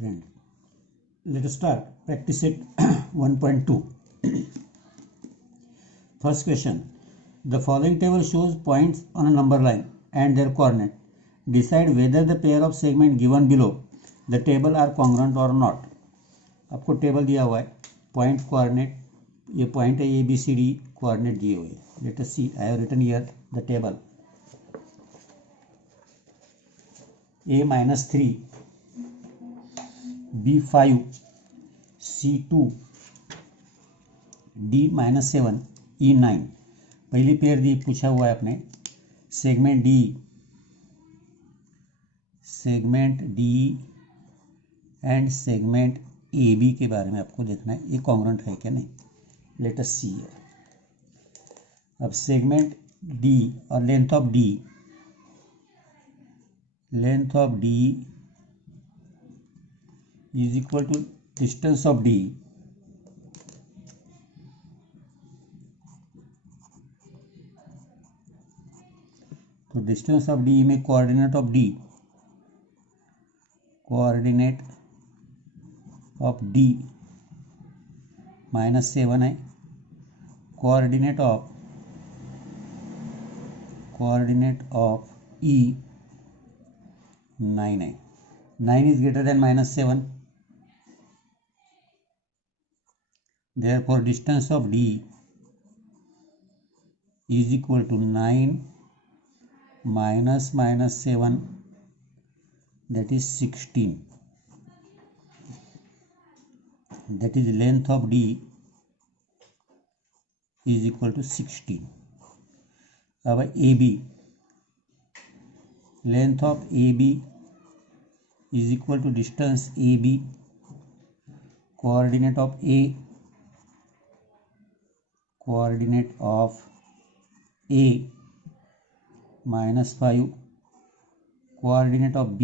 friend. Let us start. Practice it 1.2. First question. The following table shows points on a number line and their coordinate. Decide whether the pair of segment given below the table are congruent or not. आपको table दिया हुआ है, point coordinate, ये point है A B C D, coordinate दिए हुए. Let us see, I have written here the table. A-3, B5, C2, D-7, E9. पहली pair दी पूछा हुआ है अपने. Segment D and segment A B के बारे में आपको देखना है, ये कॉन्ग्रुएंट है क्या नहीं. Let us see here. अब सेगमेंट डी और length of D is equal to distance of D. तो डिस्टेंस ऑफ डी में कोऑर्डिनेट ऑफ डी -7 है. कोऑर्डिनेट ऑफ ई 9 है. 9 is greater than -7. Therefore distance of D is equal to 9 minus -7, that is 16. That is length of D is equal to 16. अब AB, length of AB is equal to distance AB, coordinate of A -5, coordinate of B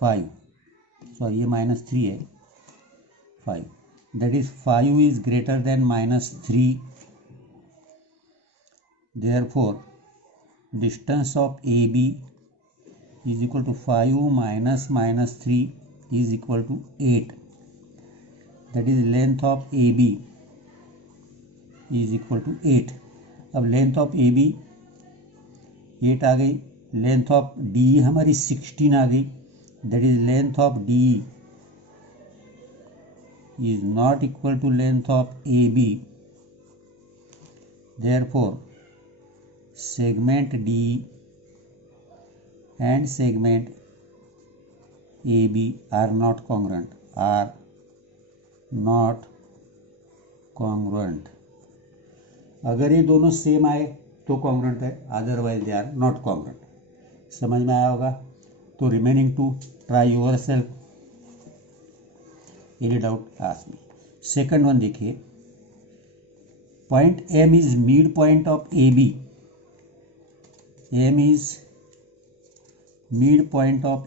5. Sorry, ये -3 है, 5. That is 5 is greater than -3. Therefore distance of AB is equal to 5 minus -3 is equal to 8. That is length of AB is equal to 8. अब length of AB 8 आ गई, length of D हमारी 16 आ गई. That is length of D is not equal to length of AB. Therefore segment D and segment AB are not congruent. अगर ये दोनों same आए तो congruent है, otherwise they are not congruent. समझ में आया होगा. तो remaining to try your self. Any doubt ask me. Second one देखिए. Point M is mid point of AB. M is midpoint of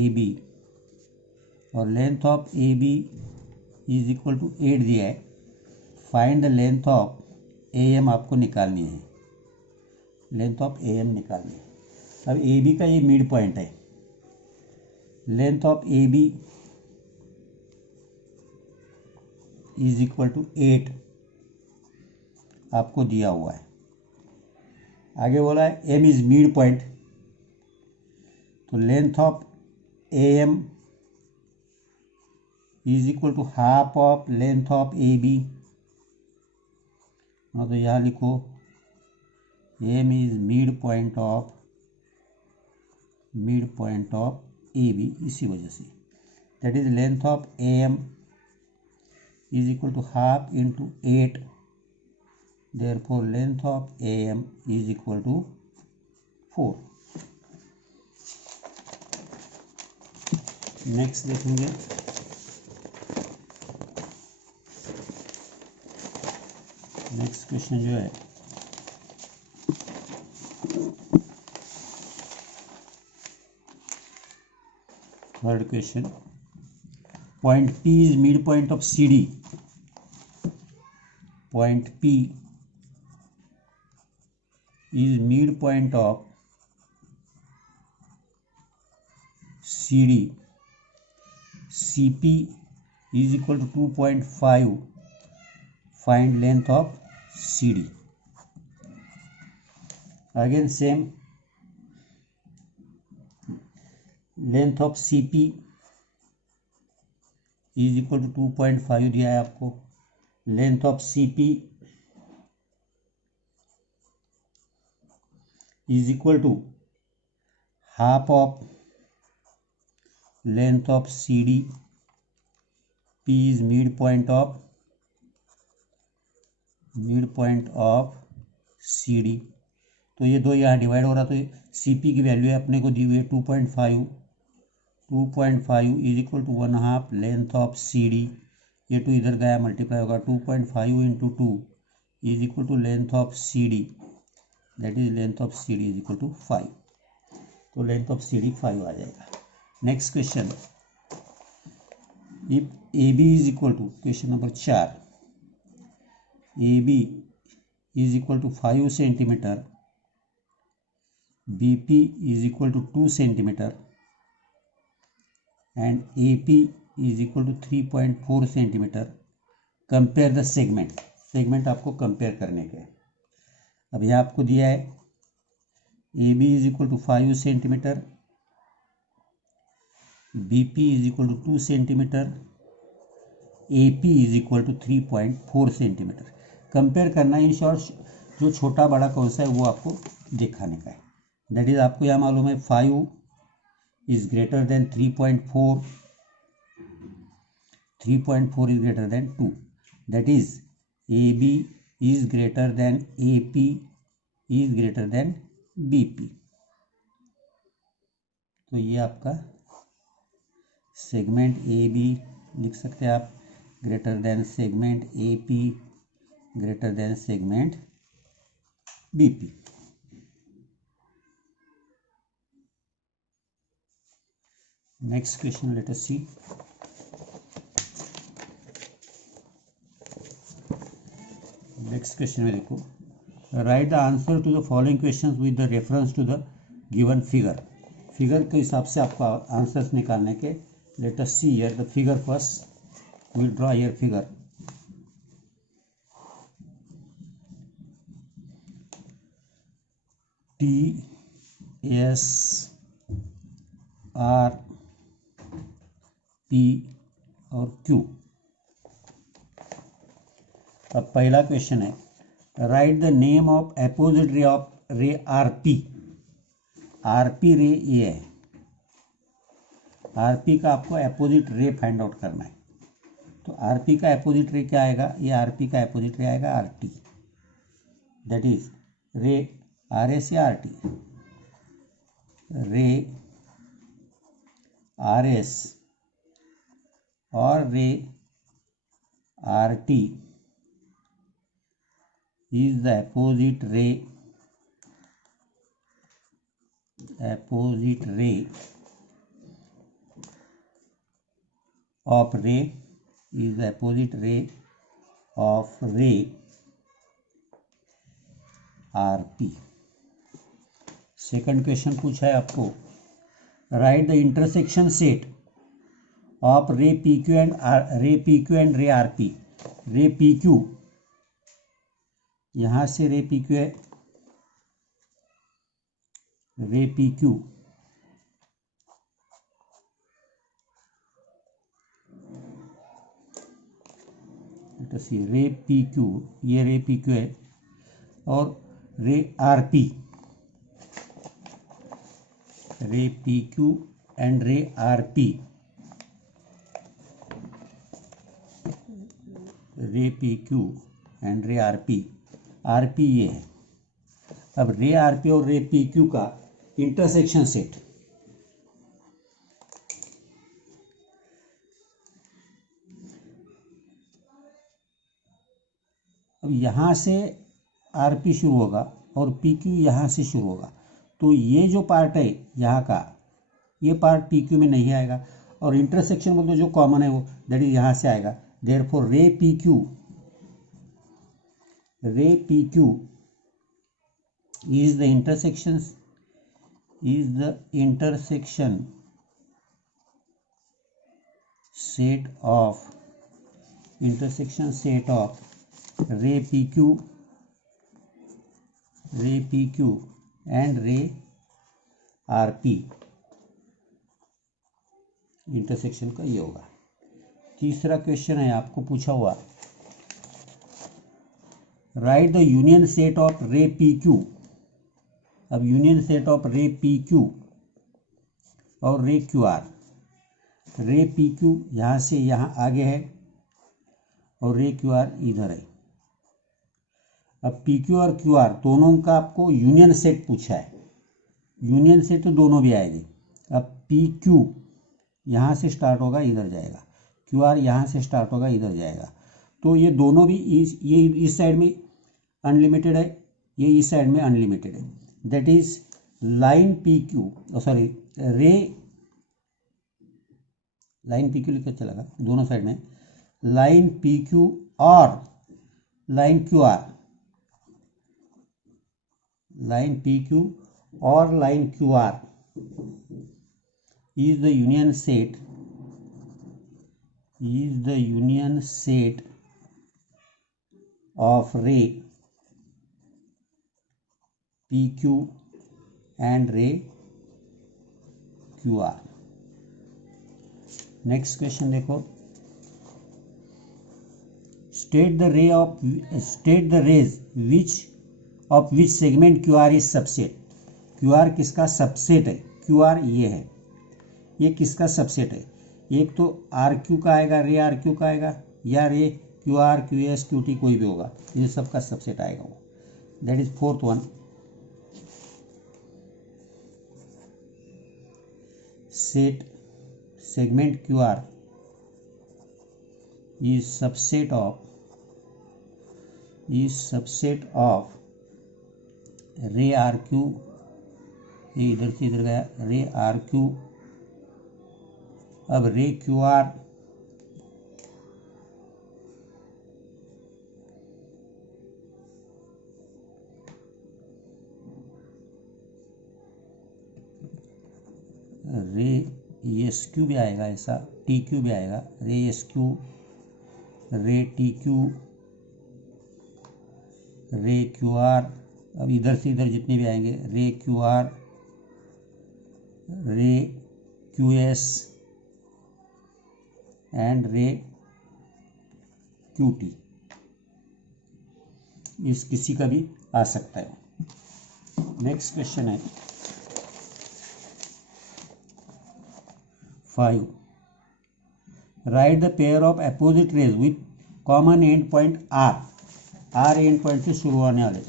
AB और length of AB is equal to 8 दिया है. Find the length of AM आपको निकालनी है. Length of AM निकालनी है. अब AB का ये मिड पॉइंट है. Length of AB is equal to 8 आपको दिया हुआ है. आगे बोला है M इज मिड पॉइंट, तो length of AM is equal to half of length of AB. तो यहाँ लिखो M is mid point of AB. इसी वजह से that is length of AM is equal to half into 8. Therefore length of AM is equal to 4. Next देखेंगे. Next question जो है third question. Point P is midpoint of CD. Point P is midpoint of CD. CP is equal to 2.5. Find length of CD. Again same, length of CP is equal to 2.5 दिया है आपको. Length of CP is equal to half of length of CD. P is midpoint of CD. तो ये दो यहाँ divide हो रहा, तो CP की वैल्यू है अपने को दी हुई है 2.5. 2.5 is equal to 1/2 length of CD. ये 2 इधर गया, मल्टीप्लाई होगा. 2.5 into 2 is equal to length of CD. That is length of CD is equal to 5. तो लेंथ ऑफ CD 5 आ जाएगा. Next question, if AB is equal to, question number 4, AB is equal to 5 centimetre, BP is equal to 2 centimeter and AP is equal to 3.4 centimeter. Compare the segment. Segment आपको compare करने के. अब यह आपको दिया है AB is equal to 5 centimetre, BP is equal to 2 centimetre, AP is equal to 3.4 centimetre. Compare करना, in short जो छोटा बड़ा कौन सा है वो आपको दिखाने का है. दैट इज आपको यह मालूम है 5 is greater than 3.4. 3.4 is greater than 2. That is AB is greater than AP is greater than BP. तो ये आपका सेगमेंट AB लिख सकते हैं आप, greater than segment AP greater than segment BP. Next question, let us see. Next question में देखो, write the answer to the following questions with the reference to the given figure. Figure के हिसाब से आपको आंसर्स निकालने के. Let us see here the figure first. We will draw here figure. T, S, R, P और Q. अब पहला question है, right the name of opposite ray of रे RP. RP रे ये है, RP का आपको अपोजिट रे फाइंड आउट करना है. तो RP का अपोजिट रे क्या आएगा, ये RP का अपोजिट रे आएगा RT. दैट इज रे RS या RT. रे RS और रे RT is the opposite ray of ray is the opposite ray of ray RP. Second question पूछा है आपको, right the intersection set of रे PQ एंड रे RP. रे PQ, यहां से रे PQ है, रे PQ रे PQ, ये रे PQ है, और रे RP, रे PQ एंड रे RP, रे PQ एंड रे RP. RP ये है. अब रे RP और रे PQ का इंटरसेक्शन सेट, अब यहां से RP शुरू होगा और PQ यहां से शुरू होगा. तो ये जो पार्ट है यहाँ का, ये पार्ट PQ में नहीं आएगा, और इंटरसेक्शन बोलते जो कॉमन है वो दैट इज यहाँ से आएगा. देयरफॉर रे PQ is the intersection set of ray PQ and ray RP। Intersection का ये होगा। तीसरा क्वेश्चन है आपको पूछा हुआ, right the union set of रे PQ। अब यूनियन सेट ऑफ रे PQ और रे QR। रे PQ यहाँ से यहाँ आगे है और रे QR इधर है। अब PQ और QR दोनों का आपको यूनियन सेट पूछा है। यूनियन सेट तो दोनों भी आएगी। अब PQ यहाँ से स्टार्ट होगा इधर जाएगा, QR यहाँ से स्टार्ट होगा इधर जाएगा। तो ये दोनों भी ये इस साइड में अनलिमिटेड है, ये इस साइड में अनलिमिटेड है। दैट इज लाइन PQ लिखकर चलेगा दोनों साइड में। लाइन PQ और लाइन QR, लाइन PQ और line QR is the union set of ray PQ and ray QR। Next question देखो, state the rays of which segment QR is subset. QR किसका subset है? QR ये है, ये किसका subset है? एक तो RQ का आएगा, रे RQ का आएगा, या रे QR QS QT कोई भी होगा, ये सब का सबसेट आएगा वो। That is fourth one. segment QR is subset of ray RQ, ये इधर से इधर गया, रे RQ। अब रे QR रे SQ भी आएगा, ऐसा TQ भी आएगा, रे SQ, रे TQ, रे QR। अब इधर से इधर जितने भी आएंगे, रे QR, रे QS एंड रे QT। इस किसी का भी आ सकता है। नेक्स्ट क्वेश्चन है 5, right the pair of opposite raise with common end point R। R and point से शुरू होने वाले,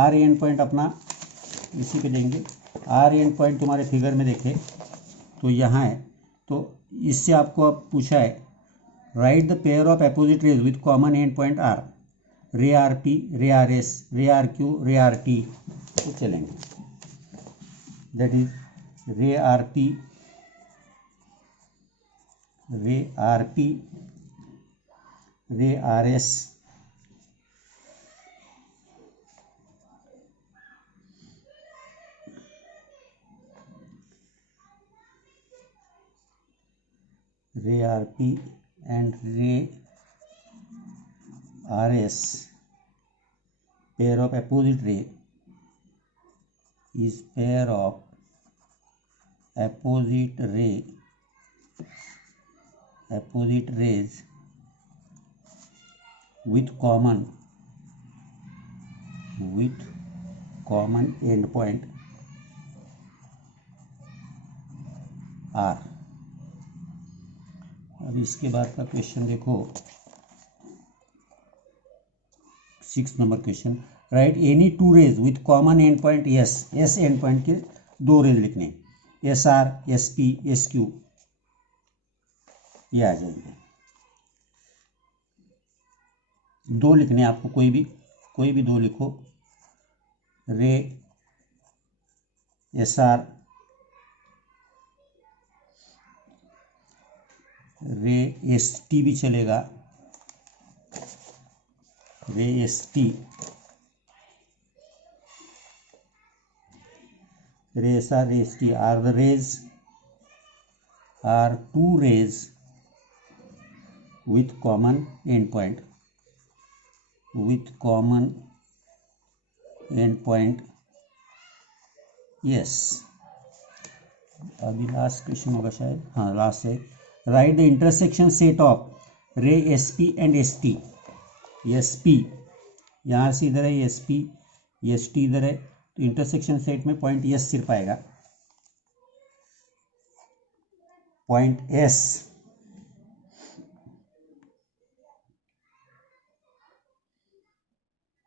R एंड पॉइंट अपना इसी पे देंगे। R एंड पॉइंट तुम्हारे फिगर में देखे तो यहाँ है, तो इससे आपको अब पूछा है, right the pair of opposite raise with common end point R। रे RP, रे RS, रे RQ, रे RT तो चलेंगे। दैट इज रे RP, रे RP, रे RS, रे RP and रे RS pair of opposite ray is pair of opposite rays with common end point R। अब इसके बाद का क्वेश्चन देखो, 6 number question, write any two rays with common end point S end point के दो raise लिखने, SR, SP, SQ ये आ जाएंगे। दो लिखने आपको, कोई भी दो लिखो, रे SR, रे ST भी चलेगा, रे ST, ray SR, ray ST are the rays, are two rays with common endpoint, yes. अभी लास्ट क्वेश्चन होगा शायद, हाँ लास्ट है. Right the intersection set of रे SP एंड ST. SP यहाँ से इधर है, SP ST इधर है, तो इंटरसेक्शन सेट में पॉइंट S सिर्फ आएगा, point S.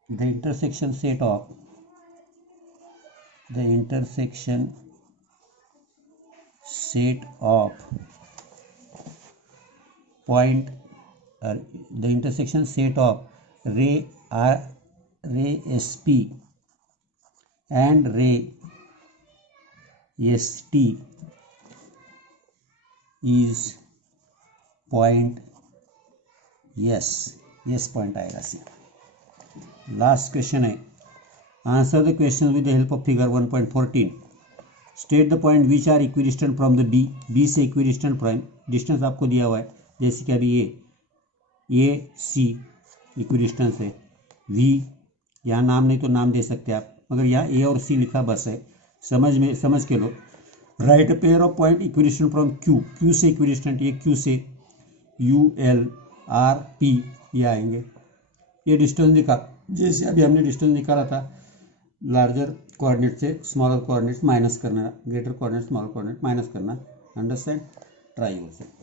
The intersection set of point the intersection set of ray SP and ray ST is point yes point आएगा सी. लास्ट क्वेश्चन है, answer the question with the help of figure 1.14. State the point which are equidistant from the D से equidistant point. Distance आपको दिया हुआ है, जैसे कि अभी ये सी इक्विडिस्टेंस है, वी यहाँ नाम नहीं तो नाम दे सकते आप, मगर यहाँ ए और सी लिखा बस है, समझ के लो. Right a pair of point equidistant from Q से इक्विडिस्टेंट, ये क्यू से UL RP ये आएंगे. ये डिस्टेंस दिखा, जैसे अभी हमने डिस्टेंस निकाला था, लार्जर कोऑर्डिनेट से स्मॉलर कोऑर्डिनेट माइनस करना, greater coordinate smaller coordinate minus करना. अंडरस्टैंड? Try yourself.